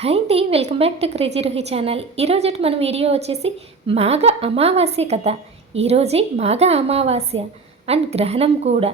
Hi అండి welcome back to crazy Rohi channel. ఈరోజు మన వీడియో వచ్చేసి మాఘ అమావాస్య కథ. ఈరోజే మాఘ అమావాస్య అండ్ గ్రహణం కూడా.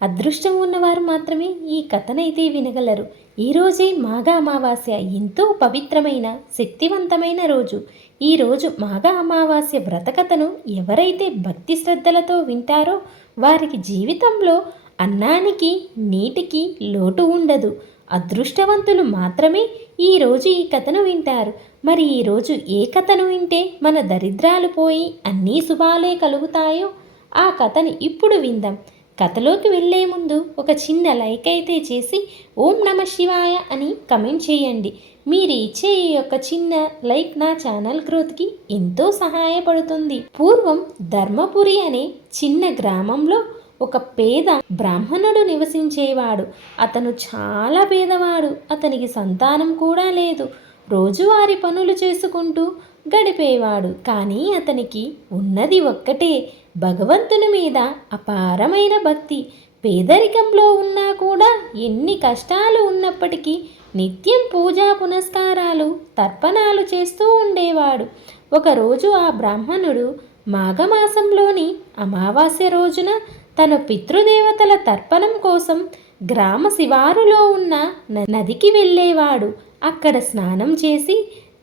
అదృష్టం ఉన్నవారు మాత్రమే ఈ కథనైతే వినగలరు. ఈరోజే మాఘ అమావాస్య ఎంతో పవిత్రమైన శక్తివంతమైన రోజు. ఈ రోజు మాఘ అమావాస్య వ్రతకథను ఎవరైతే భక్తి శ్రద్ధలతో వింటారో వారికి జీవితంలో అన్నానికి నీటికి లోటు ఉండదు. అదృష్టవంతులు మాత్రమే ఈరోజు ఈ కథను వింటారు. మరి ఈరోజు ఏ కథను వింటే మన దరిద్రాలు పోయి అన్నీ శుభాలే కలుగుతాయో? ఆ కథని ఇప్పుడు విందాం. కథలోకి వెళ్ళే ముందు ఒక చిన్న లైక్ అయితే చేసి ఓం నమ శివాయ అని కమెంట్ చేయండి. మీరు ఇచ్చే ఈ యొక్క చిన్న లైక్ నా ఛానల్ గ్రోత్కి ఎంతో సహాయపడుతుంది. పూర్వం ధర్మపురి అనే చిన్న గ్రామంలో ఒక పేద బ్రాహ్మణుడు నివసించేవాడు. అతను చాలా పేదవాడు. అతనికి సంతానం కూడా లేదు. రోజువారి పనులు చేసుకుంటూ గడిపేవాడు. కానీ అతనికి ఉన్నది ఒక్కటే. భగవంతుని మీద అపారమైన భక్తి. పేదరికంలో ఉన్నా కూడా ఎన్ని కష్టాలు ఉన్నప్పటికీ నిత్యం పూజా పునస్కారాలు తర్పణాలు చేస్తూ ఉండేవాడు. ఒకరోజు ఆ బ్రాహ్మణుడు మాఘమాసంలోని అమావాస్య రోజున తన పితృదేవతల తర్పణం కోసం గ్రామ శివారులో ఉన్న నదికి వెళ్ళేవాడు. అక్కడ స్నానం చేసి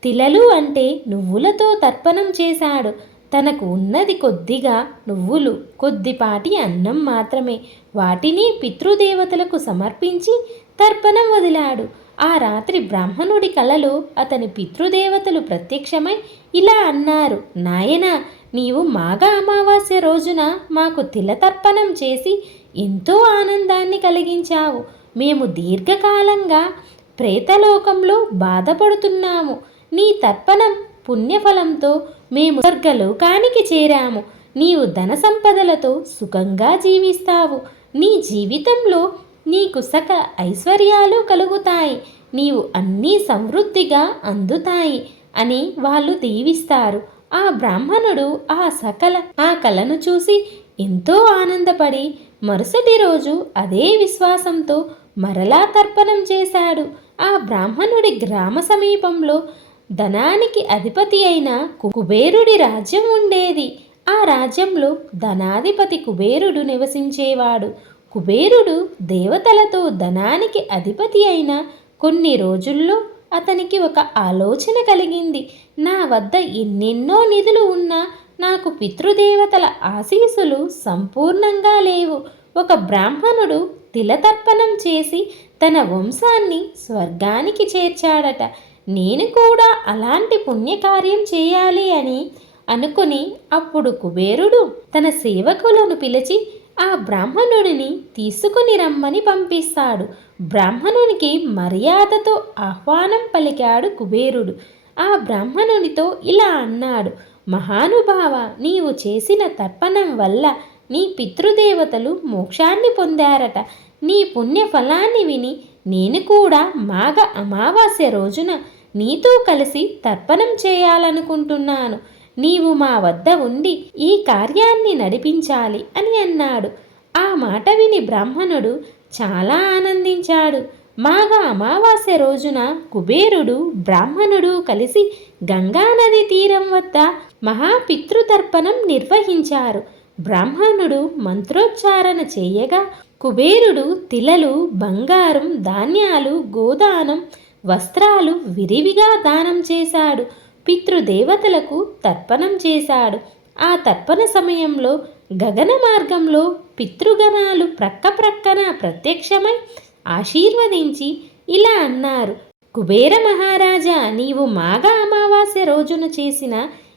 తిలలు అంటే నువ్వులతో తర్పణం చేశాడు. తనకు ఉన్నది కొద్దిగా నువ్వులు కొద్దిపాటి అన్నం మాత్రమే. వాటిని పితృదేవతలకు సమర్పించి తర్పణం వదిలాడు. ఆ రాత్రి బ్రాహ్మణుడి కలలో అతని పితృదేవతలు ప్రత్యక్షమై ఇలా అన్నారు నాయనా నీవు మాఘ అమావాస్య రోజున మాకు తిలతర్పణం చేసి ఎంతో ఆనందాన్ని కలిగించావు. మేము దీర్ఘకాలంగా ప్రేతలోకంలో బాధపడుతున్నాము. నీ తర్పణం పుణ్యఫలంతో మేము స్వర్గలోకానికి చేరాము. నీవు ధన సంపదలతో సుఖంగా జీవిస్తావు. నీ జీవితంలో నీకు సకల ఐశ్వర్యాలు కలుగుతాయి. నీవు అన్నీ సమృద్ధిగా అందుతాయి అని వాళ్ళు దీవిస్తారు. ఆ బ్రాహ్మణుడు ఆ సకల ఆ కళను చూసి ఎంతో ఆనందపడి మరుసటి రోజు అదే విశ్వాసంతో మరలా తర్పణం చేశాడు. ఆ బ్రాహ్మణుడి గ్రామ సమీపంలో ధనానికి అధిపతి అయిన కుబేరుడి రాజ్యం ఉండేది. ఆ రాజ్యంలో ధనాధిపతి కుబేరుడు నివసించేవాడు. కుబేరుడు దేవతలతో ధనానికి అధిపతి అయిన కొన్ని రోజుల్లో అతనికి ఒక ఆలోచన కలిగింది. నా వద్ద ఎన్నెన్నో నిధులు ఉన్నా నాకు పితృదేవతల ఆశీస్సులు సంపూర్ణంగా లేవు. ఒక బ్రాహ్మణుడు తిలతర్పణం చేసి తన వంశాన్ని స్వర్గానికి చేర్చాడట. నేను కూడా అలాంటి పుణ్యకార్యం చేయాలి అని అనుకుని అప్పుడు కుబేరుడు తన సేవకులను పిలిచి ఆ బ్రాహ్మణుడిని తీసుకుని రమ్మని పంపిస్తాడు. బ్రాహ్మణునికి మర్యాదతో ఆహ్వానం పలికాడు కుబేరుడు. ఆ బ్రాహ్మణునితో ఇలా అన్నాడు. మహానుభావ నీవు చేసిన తర్పణం వల్ల నీ పితృదేవతలు మోక్షాన్ని పొందారట. నీ పుణ్య ఫలాన్ని విని నేను కూడా మాఘ అమావాస్య రోజున నీతో కలిసి తర్పణం చేయాలనుకుంటున్నాను. నీవు మా వద్ద ఉండి ఈ కార్యాన్ని నడిపించాలి అని అన్నాడు. ఆ మాట విని బ్రాహ్మణుడు చాలా ఆనందించాడు. మాఘ అమావాస్య రోజున కుబేరుడు బ్రాహ్మణుడు కలిసి గంగానది తీరం వద్ద మహాపితృతర్పణం నిర్వహించారు. బ్రాహ్మణుడు మంత్రోచ్చారణ చేయగా కుబేరుడు తిలలు బంగారం ధాన్యాలు గోదానం వస్త్రాలు విరివిగా దానం చేశాడు. పితృదేవతలకు తర్పణం చేశాడు. ఆ తర్పణ సమయంలో గగన మార్గంలో పితృగణాలు ప్రక్క ప్రక్కన ప్రత్యక్షమై ఆశీర్వదించి ఇలా అన్నారు కుబేర మహారాజా నీవు మాఘ అమావాస్య రోజున చేసిన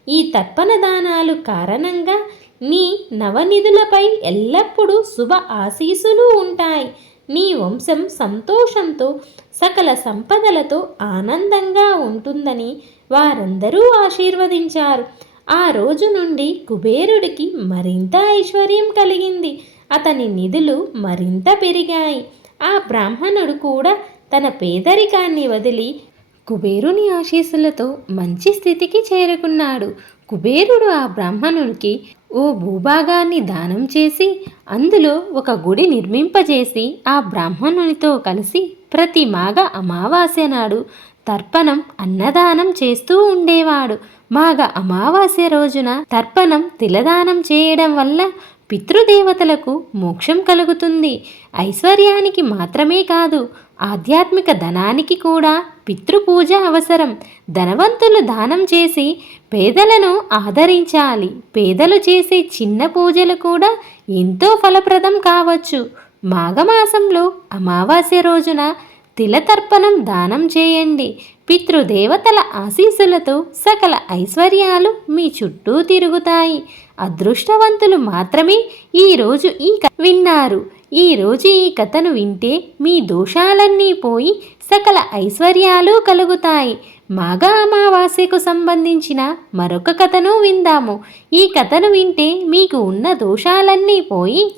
ఈ తర్పణ దానాలు కారణంగా నీ నవనిధులపై ఎల్లప్పుడూ శుభ ఆశీసులు ఉంటాయి. నీ వంశం సంతోషంతో సకల సంపదలతో ఆనందంగా ఉంటుందని వారందరూ ఆశీర్వదించారు. ఆ రోజు నుండి కుబేరుడికి మరింత ఐశ్వర్యం కలిగింది. అతని నిధులు మరింత పెరిగాయి. ఆ బ్రాహ్మణుడు కూడా తన పేదరికాన్ని వదిలి కుబేరుని ఆశీస్సులతో మంచి స్థితికి చేరుకున్నాడు. కుబేరుడు ఆ బ్రాహ్మణుడికి ఓ భూభాగాన్ని దానం చేసి అందులో ఒక గుడి నిర్మింపజేసి ఆ బ్రాహ్మణునితో కలిసి ప్రతి మాఘ అమావాస్య నాడు తర్పణం అన్నదానం చేస్తూ ఉండేవాడు. మాఘ అమావాస్య రోజున తర్పణం తిలదానం చేయడం వల్ల పితృదేవతలకు మోక్షం కలుగుతుంది. ఐశ్వర్యానికి మాత్రమే కాదు ఆధ్యాత్మిక ధనానికి కూడా పితృపూజ అవసరం. ధనవంతులు దానం చేసి పేదలను ఆదరించాలి. పేదలు చేసే చిన్న పూజలు కూడా ఎంతో ఫలప్రదం కావచ్చు. మాఘమాసంలో అమావాస్య రోజున తిలతర్పణం దానం చేయండి. పితృదేవతల ఆశీస్సులతో సకల ఐశ్వర్యాలు మీ చుట్టూ తిరుగుతాయి. అదృష్టవంతులు మాత్రమే ఈరోజు ఈ కథ విన్నారు. ఈరోజు ఈ కథను వింటే మీ దోషాలన్నీ పోయి సకల ఐశ్వర్యాలు కలుగుతాయి. మాఘ అమావాస్యకు సంబంధించిన మరొక కథను విందాము. ఈ కథను వింటే మీకు ఉన్న దోషాలన్నీ పోయి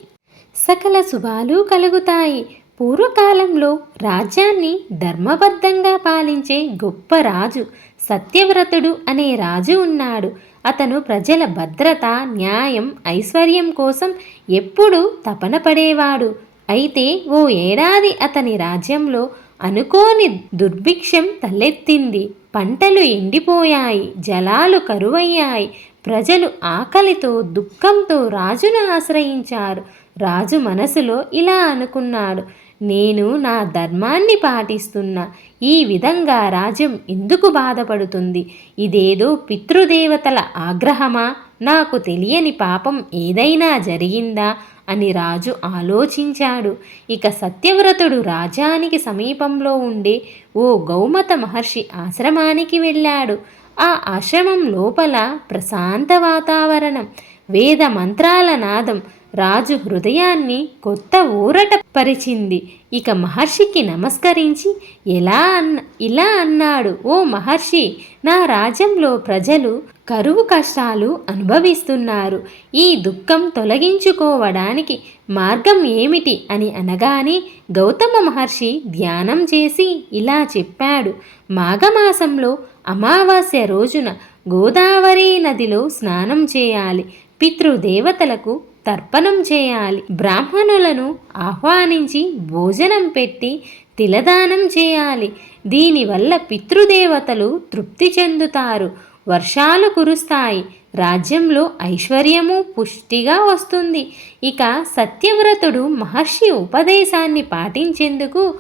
సకల శుభాలు కలుగుతాయి. పూర్వకాలంలో రాజ్యాన్ని ధర్మబద్ధంగా పాలించే గొప్ప రాజు సత్యవ్రతుడు అనే రాజు ఉన్నాడు. అతను ప్రజల భద్రత న్యాయం ఐశ్వర్యం కోసం ఎప్పుడూ తపన పడేవాడు. అయితే ఓ ఏడాది అతని రాజ్యంలో అనుకోని దుర్భిక్షం తలెత్తింది. పంటలు ఎండిపోయాయి జలాలు కరువయ్యాయి. ప్రజలు ఆకలితో దుఃఖంతో రాజును ఆశ్రయించారు. రాజు మనసులో ఇలా అనుకున్నాడు నేను నా ధర్మాన్ని పాటిస్తున్నా ఈ విధంగా రాజ్యం ఎందుకు బాధపడుతుంది? ఇదేదో పితృదేవతల ఆగ్రహమా? నాకు తెలియని పాపం ఏదైనా జరిగిందా? అని రాజు ఆలోచించాడు. ఇక సత్యవ్రతుడు రాజానికి సమీపంలో ఉండే ఓ గౌమత మహర్షి ఆశ్రమానికి వెళ్ళాడు. ఆ ఆశ్రమం లోపల ప్రశాంత వాతావరణం వేద మంత్రాల నాదం రాజు హృదయాన్ని కొత్త ఊరట పరిచింది. ఇక మహర్షికి నమస్కరించి ఎలా అన్న ఇలా అన్నాడు ఓ మహర్షి నా రాజ్యంలో ప్రజలు కరువు కష్టాలు అనుభవిస్తున్నారు. ఈ దుఃఖం తొలగించుకోవడానికి మార్గం ఏమిటి? అని అనగానే గౌతమ మహర్షి ధ్యానం చేసి ఇలా చెప్పాడు. మాఘమాసంలో అమావాస్య రోజున గోదావరి నదిలో స్నానం చేయాలి. పితృదేవతలకు తర్పణం చేయాలి. బ్రాహ్మణులను ఆహ్వానించి భోజనం పెట్టి తిలదానం చేయాలి. దీనివల్ల పితృదేవతలు తృప్తి చెందుతారు. వర్షాలు కురుస్తాయి. రాజ్యంలో ఐశ్వర్యము పుష్టిగా వస్తుంది. ఇక సత్యవ్రతుడు మహర్షి ఉపదేశాన్ని పాటించేందుకు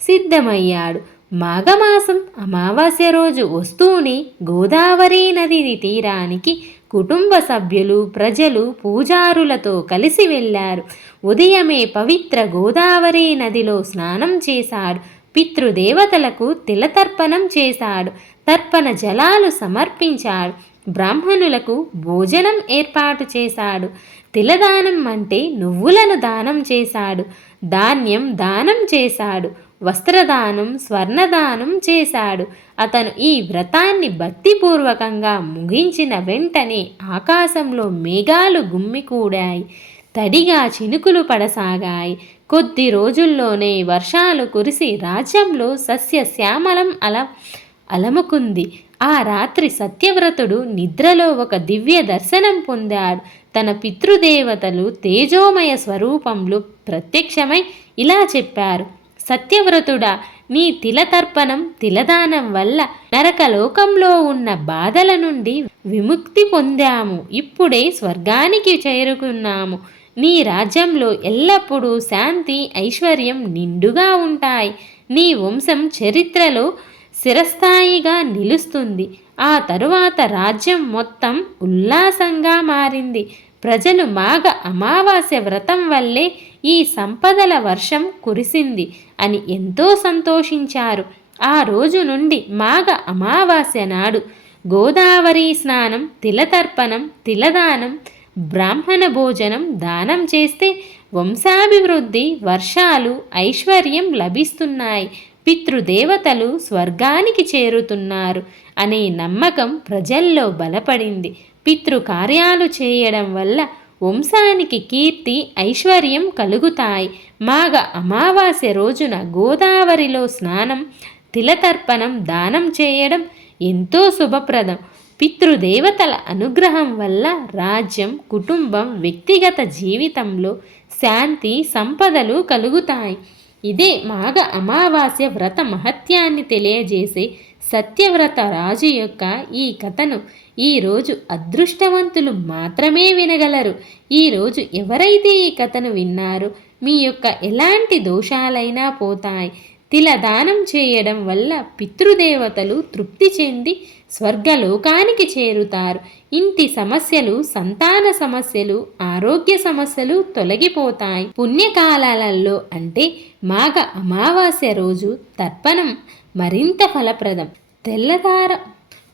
సిద్ధమయ్యాడు. మాఘమాసం అమావాస్య రోజు వస్తూనే గోదావరి నది తీరానికి కుటుంబ సభ్యులు ప్రజలు పూజారులతో కలిసి వెళ్ళారు. ఉదయమే పవిత్ర గోదావరి నదిలో స్నానం చేశాడు. పితృదేవతలకు తిలతర్పణం చేశాడు. తర్పణ జలాలు సమర్పించాడు. బ్రాహ్మణులకు భోజనం ఏర్పాటు చేశాడు. తిలదానం అంటే నువ్వులను దానం చేశాడు. ధాన్యం దానం చేశాడు. వస్త్రదానం స్వర్ణదానం చేశాడు. అతను ఈ వ్రతాన్ని భక్తిపూర్వకంగా ముగించిన వెంటనే ఆకాశంలో మేఘాలు గుమ్మికూడాయి. తడిగా చినుకులు పడసాగాయి. కొద్ది రోజుల్లోనే వర్షాలు కురిసి రాజ్యంలో సస్యశ్యామలం అల అలముకుంది. ఆ రాత్రి సత్యవ్రతుడు నిద్రలో ఒక దివ్య దర్శనం పొందాడు. తన పితృదేవతలు తేజోమయ స్వరూపంలో ప్రత్యక్షమై ఇలా చెప్పారు. సత్యవ్రతుడా నీ తిలతర్పణం తిలదానం వల్ల నరకలోకంలో ఉన్న బాధల నుండి విముక్తి పొందాము. ఇప్పుడే స్వర్గానికి చేరుకున్నాము. నీ రాజ్యంలో ఎల్లప్పుడూ శాంతి ఐశ్వర్యం నిండుగా ఉంటాయి. నీ వంశం చరిత్రలో స్థిరస్థాయిగా నిలుస్తుంది. ఆ తరువాత రాజ్యం మొత్తం ఉల్లాసంగా మారింది. ప్రజలు మాఘ అమావాస్య వ్రతం వల్లే ఈ సంపదల వర్షం కురిసింది అని ఎంతో సంతోషించారు. ఆ రోజు నుండి మాఘ అమావాస్య నాడు గోదావరి స్నానం తిలతర్పణం తిలదానం బ్రాహ్మణ భోజనం దానం చేస్తే వంశాభివృద్ధి వర్షాలు ఐశ్వర్యం లభిస్తున్నాయి. పితృదేవతలు స్వర్గానికి చేరుతున్నారు అనే నమ్మకం ప్రజల్లో బలపడింది. పితృకార్యాలు చేయడం వల్ల వంశానికి కీర్తి ఐశ్వర్యం కలుగుతాయి. మాఘ అమావాస్య రోజున గోదావరిలో స్నానం తిలతర్పణం దానం చేయడం ఎంతో శుభప్రదం. పితృదేవతల అనుగ్రహం వల్ల రాజ్యం కుటుంబం వ్యక్తిగత జీవితంలో శాంతి సంపదలు కలుగుతాయి. ఇదే మాఘ అమావాస్య వ్రత మహత్యాన్ని తెలియజేసే సత్యవ్రత రాజు యొక్క ఈ కథను ఈరోజు అదృష్టవంతులు మాత్రమే వినగలరు. ఈరోజు ఎవరైతే ఈ కథను విన్నారో మీ యొక్క ఎలాంటి దోషాలైనా పోతాయి. తిలదానం చేయడం వల్ల పితృదేవతలు తృప్తి చెంది స్వర్గలోకానికి చేరుతారు. ఇంటి సమస్యలు సంతాన సమస్యలు ఆరోగ్య సమస్యలు తొలగిపోతాయి. పుణ్యకాలాలలో అంటే మాఘ అమావాస్య రోజు తర్పణం మరింత ఫలప్రదం. తెల్లదార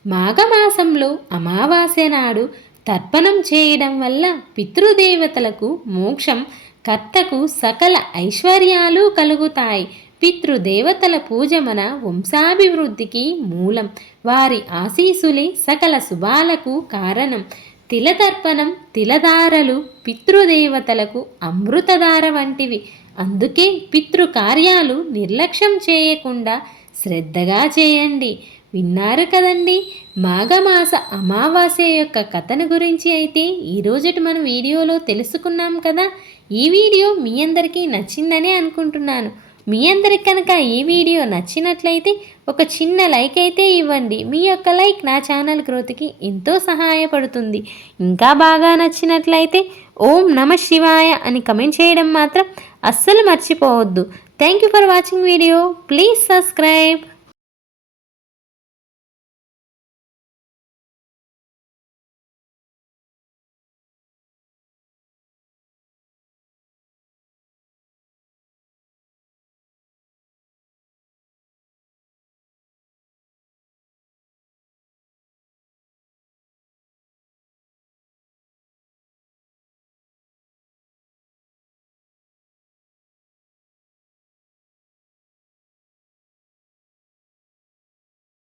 మాఘమాసంలో అమావాస్య నాడు తర్పణం చేయడం వల్ల పితృదేవతలకు మోక్షం కర్తకు సకల ఐశ్వర్యాలు కలుగుతాయి. పితృదేవతల పూజ మన వంశాభివృద్ధికి మూలం. వారి ఆశీసులే సకల శుభాలకు కారణం. తిలతర్పణం తిలదారలు పితృదేవతలకు అమృతధార వంటివి. అందుకే పితృకార్యాలు నిర్లక్ష్యం చేయకుండా శ్రద్ధగా చేయండి. విన్నారు కదండి. మాఘమాస అమావాస్య యొక్క కథను గురించి అయితే ఈరోజటి మన వీడియోలో తెలుసుకున్నాం కదా. ఈ వీడియో మీ అందరికీ నచ్చిందని అనుకుంటున్నాను. మీ అందరికి కనుక ఈ వీడియో నచ్చినట్లయితే ఒక చిన్న లైక్ అయితే ఇవ్వండి. మీ యొక్క లైక్ నా ఛానల్ గ్రోత్కి ఎంతో సహాయపడుతుంది. ఇంకా బాగా నచ్చినట్లయితే ఓం నమ శివాయ అని కమెంట్ చేయడం మాత్రం అస్సలు మర్చిపోవద్దు. Thank you for watching video. Please subscribe.